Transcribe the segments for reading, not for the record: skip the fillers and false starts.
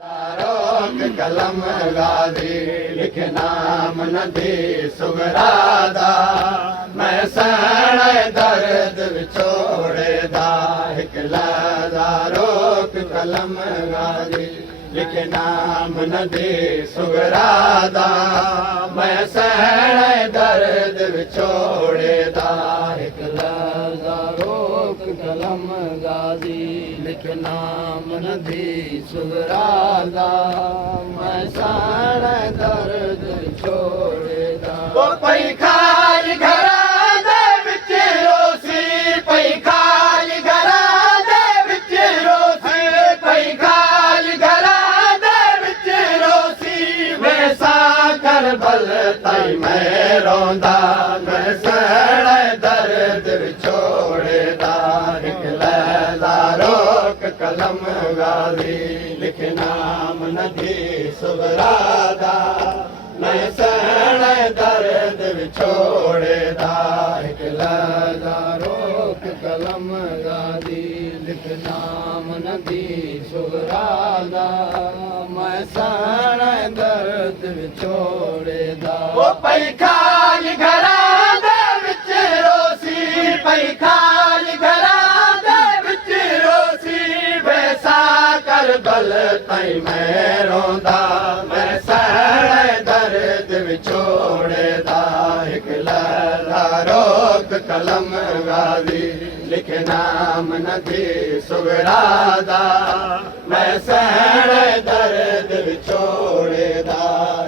रोक कलम गाज़ी लिख नाम नदी सुगरादा मैं सण दर्द विछोड़े दा हिक लहज़ा रोक कलम गाज़ी लिख नाम नदी सुगरादा मैं सण दर्द विछोड़े दा हिक लहज़ा रोक कलम गाज़ी लिख नाम नदी सुगरादा मैं सण दर्द विछोड़े दा वो पई खाली घरा दे विच रोसी पई खाली घरा दे विच रोसी पई खाली घरा दे विच रोसी वैसा करबल ताई मैं रोंदा मैं सण दर्द विछोड़े दा हिक लहज़ा रोक कलम गाज़ी लिख नाम नदी सुगरादा मैं सण दर्द विछोड़े दा हिक लहज़ा रोक कलम गाज़ी लिख नाम नदी सुगरादा मैं सण दर्द विछोड़े दा वो पई खाली घरा दे विच रोसी पई खाली घरा दे विच रोसी वैसा करबल ताई मैं रोंदा मैं सण दर्द विछोड़े दा हिक लहज़ा रोक कलम गाज़ी लिख नाम नदी सुगरादा मैं सण दर्द विछोड़े दा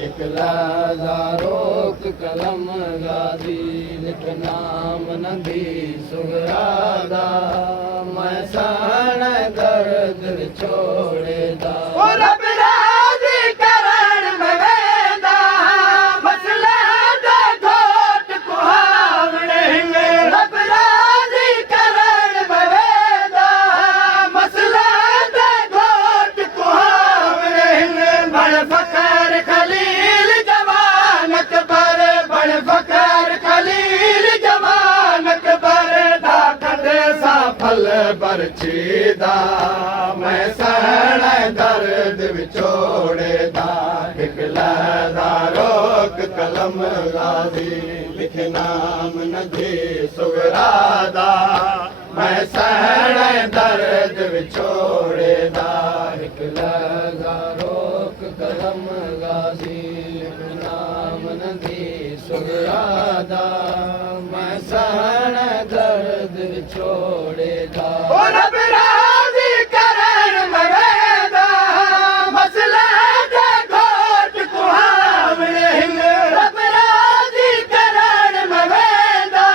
हिक लहज़ा रोक कलम गाज़ी लिख नाम नदी सुगरादा मैं सण दर्द विछोड़े दा फल बरछीदा मैं सण दर्द विछोड़े दा हिक लहज़ा रोक कलम गाज़ी लिख नाम नदी सुगरादा मैं सण दर्द विछोड़े दा हिक लहज़ा रोक कलम गाज़ी लिख नाम नदी सुगरादा मैं सण दर्द विछोड़े दा रब राज़ी करण मवेदा मसला दे घोट कुहावणे हिन रब राज़ी करण मवेदा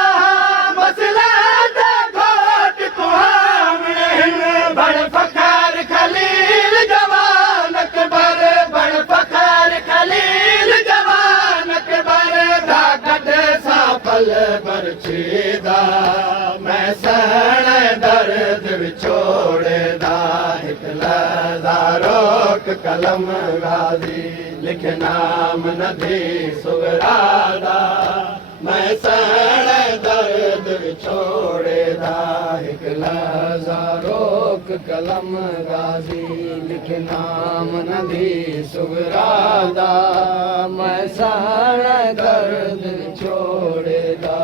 मसला दे घोट कुहावणे हिन बड़ फ़ख़्र खलील जवान अकबर बड़ फ़ख़्र खलील जवान अकबर दा कढ सा फल बरछीदा मैं सण दर्द विछोड़े दा हिक लहज़ा रोक कलम गाज़ी लिख नाम नदी सुगरादा मैं सण दर्द विछोड़े दा हिक लहज़ा रोक कलम गाज़ी लिख नाम नदी सुगरादा मैं सण दर्द विछोड़े दा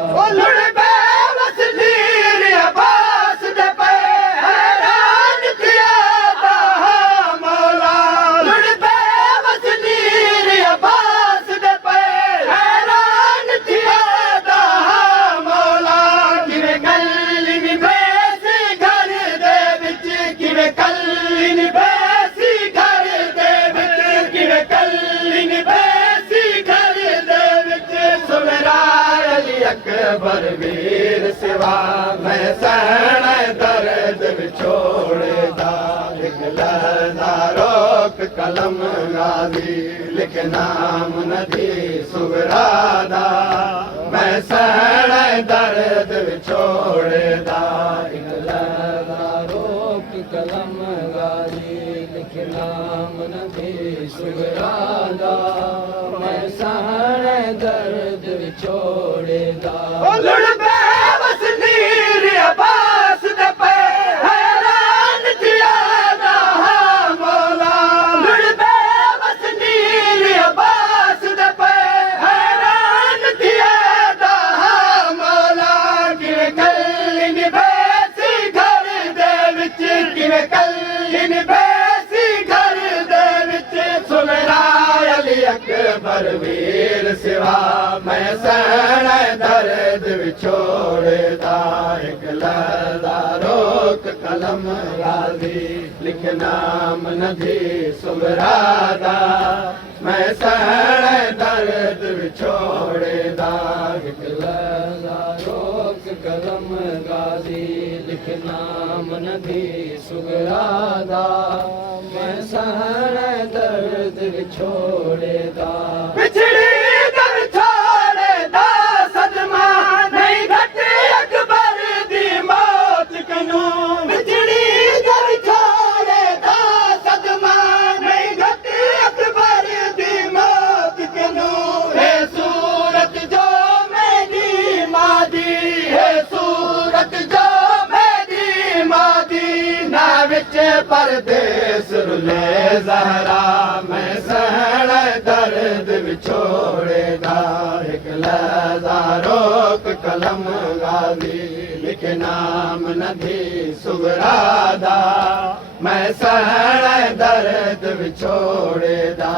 अकबर वीर सिवा मैं सण दर्द विछोड़े दा हिक लहज़ा रोक कलम गाज़ी लिख नाम नदी सुगरादा मैं सण दर्द विछोड़े दा हिक लहज़ा रोक कलम गाज़ी लिख नाम नदी सुगरादा मैं सण दर्द विछोड़े दा बस नीर अब्बास दे पे हैरान थिया दा मौला परवीर सिवा मैं सहण दर्द विछोड़दा हिक लहज़ा रोक कलम गाज़ी लिख नाम नदी सुगरादा मैं सहण दर्द विछोड़दा हिक लहज़ा रोक कलम गाज़ी लिख नाम नदी सुगरादा मैं सहण दर्द विछोड़दा बिछड़ी कर छोड़दा सदमा नहीं घटे अकबर दी मौत कनू बिछड़ी कर छोड़दा सदमा नहीं घटे अकबर दी मौत कनू है सूरत जो मेरी मादी है सूरत जो मेरी मादी ना विच परदेस रुले ज़हरा मैं सहण दर्द विछोड़दा हिक लहज़ा रोक कलम गाज़ी लिख नाम नदी सुगरादा मैं सहण दर्द विछोड़दा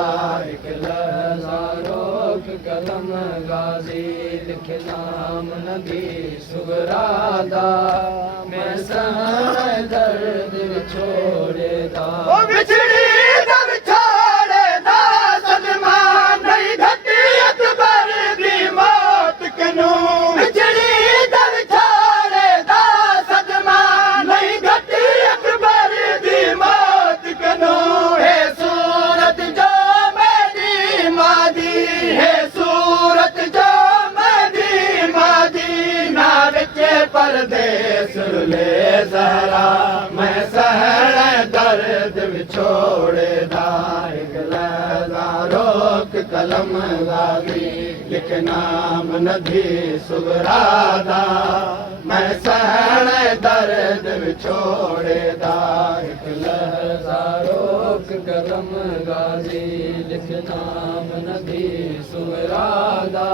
हिक लहज़ा रोक कलम गाज़ी लिख नाम नदी सुगरादा मैं सहण दर्द विछोड़दा बिछड़ी कर छोड़दा सदमा नहीं घटी अकबर दी मौत कनू बिछड़ी कर छोड़दा सदमा नहीं घटी अकबर दी मौत कनू है सूरत जो मेरी मादी है सूरत जो मेरी मादी ना विच परदेस रुले ज़हरा मैं सहण दर्द विछोड़दा हिक लहज़ा रोक कलम गाज़ी लिख नाम नदी सुगरादा मैं सहण दर्द विछोड़दा हिक लहज़ा रोक कलम गाज़ी लिख नाम नदी सुगरादा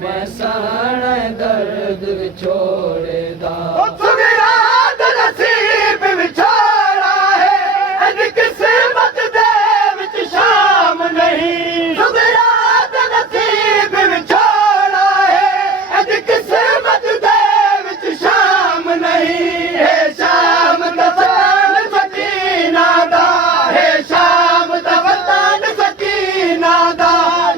मैं सहण दर्द विछोड़दा सुगरादा नसीब विछोड़ा है अज किस्मत दे विच शाम नहीं सुगरादा नसीब विछोड़ा है अज किस्मत दे विच शाम नहीं है शाम दा वतन सकीना दा है शाम दा वतन सकीना दा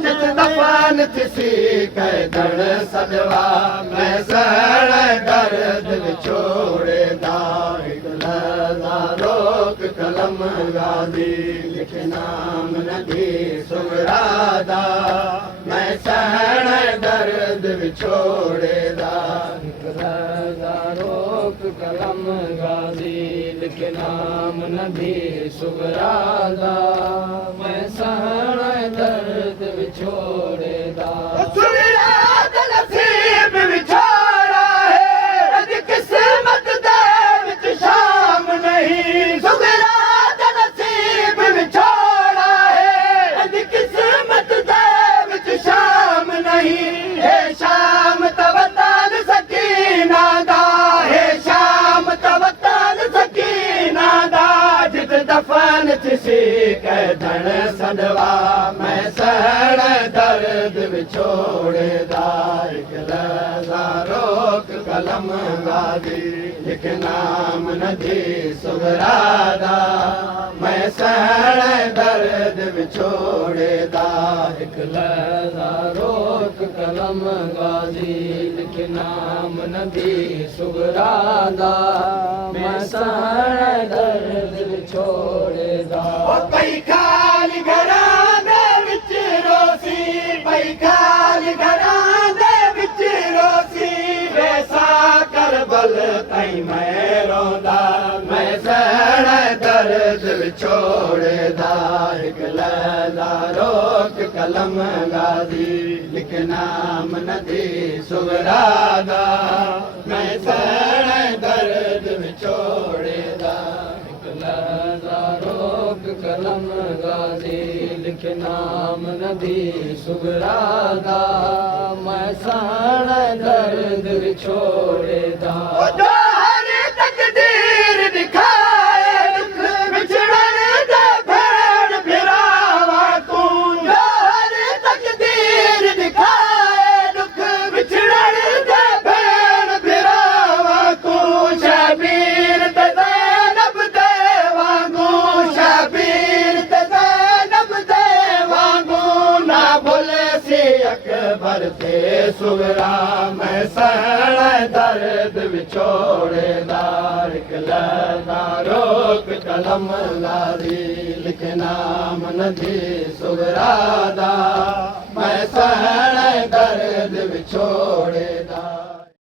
जित दफन थिसी कैदण सदवा मैं सहण दर्द विछोड़दा हिक लहज़ा रोक कलम गाज़ी लिख नाम नदी सुगरादा मैं सहण दर्द विछोड़दा हिक लहज़ा रोक कलम गाज़ी लिख नाम नदी सुगरादा मैं सहण दर्द विछोड़दा सुगरादा नसीब विछोड़ा है अज किस्मत दे विच शाम नहीं सुगरादा नसीब विछोड़ा है अज किस्मत दे विच शाम नहीं है शाम दा वतन सकीना दा है शाम दा वतन सकीना दा जित दफन थिसी कैदण सदवा मैं सहण दर्द विछोड़दा हिक लहज़ा रोक कलम गाज़ी लिख नाम नदी सुगरादा मैं सहण दर्द विछोड़दा हिक लहज़ा रोक कलम गाज़ी लिख नाम नदी सुगरादा मैं सहण दर्द विछोड़दा पई खाली घरां दे विच रोसी पई खाली घरां दे विच रोसी वैसा करबल तई मैं रोंदा मैं सहण दर्द विछोड़दा हिक लहज़ा रोक कलम गाज़ी लिख नाम नदी सुगरादा मैं सहण दर्द विछोड़दा हिक लहज़ा रोक कलम गाज़ी लिख नाम नदी सुगरादा मैं सहण दर्द विछोड़दा तकदीर दिखाए बिछड़न दे भेड़ फिरावा तू हर सुगरा मैं सहण दर्द विछोड़ेदार लहदा रोक कलम लादी लिखना मन दी सुगरा दा मैं सहण दर्द विछोड़ेदार